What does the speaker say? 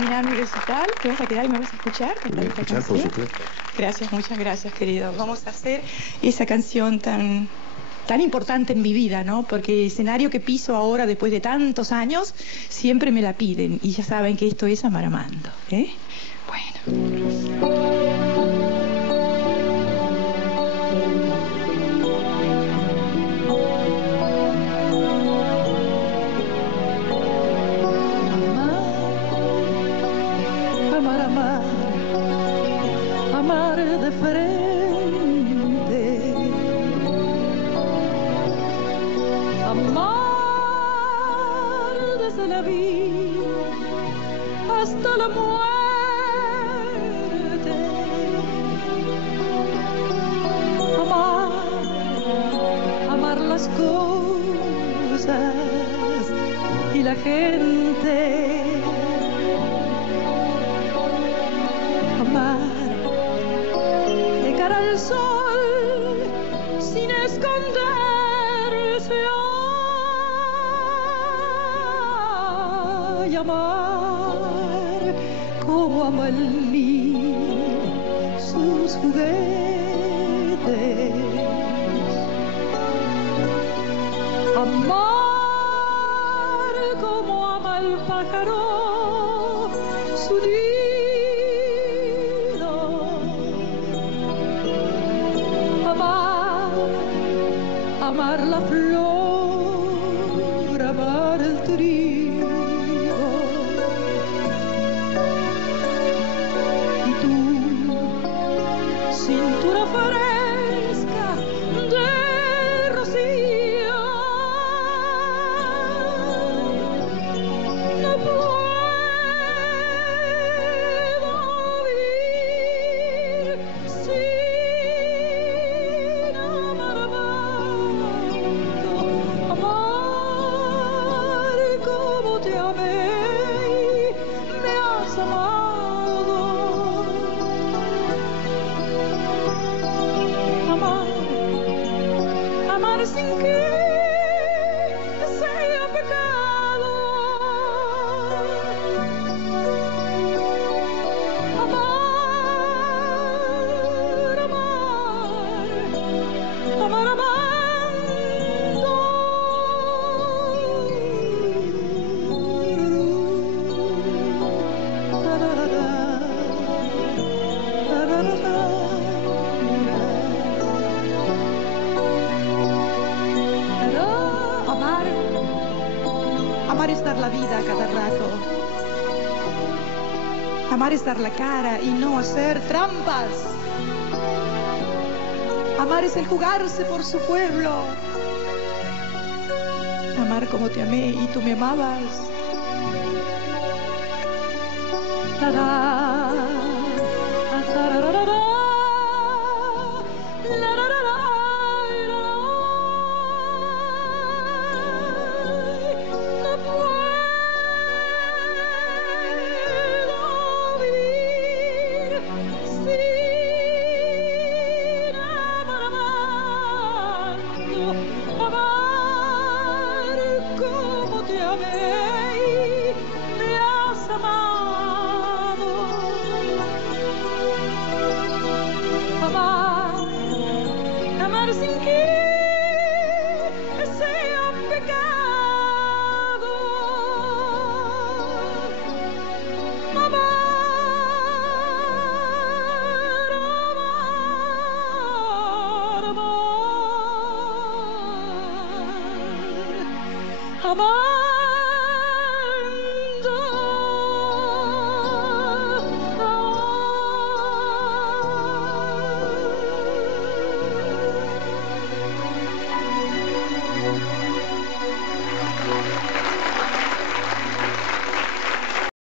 terminar mi recital. ¿Te vas a quedar y me vas a escuchar? Me voy a escuchar, por supuesto. Gracias, muchas gracias, querido. Vamos a hacer esa canción tan importante en mi vida, ¿no? Porque el escenario que piso ahora, después de tantos años, siempre me la piden. Y ya saben que esto es Amar Amando, ¿eh? Bueno. Amar de frente, amar desde la vida hasta la muerte, amar las cosas y la gente. De cara al sol, sin esconderse, ay, amar como ama el niño sus juguetes, amar como ama el pájaro su nido. Amar la flor, amar el trigo. Y tú, cintura fresca de rocío, no puedo vivir sin amar. Amar sin que sea pecado, amar amando. Amar es dar la vida a cada rato. Amar es dar la cara y no hacer trampas. Amar es el jugarse por su pueblo. Amar como te amé y tú me amabas. Amar sin que sea pecado, amar.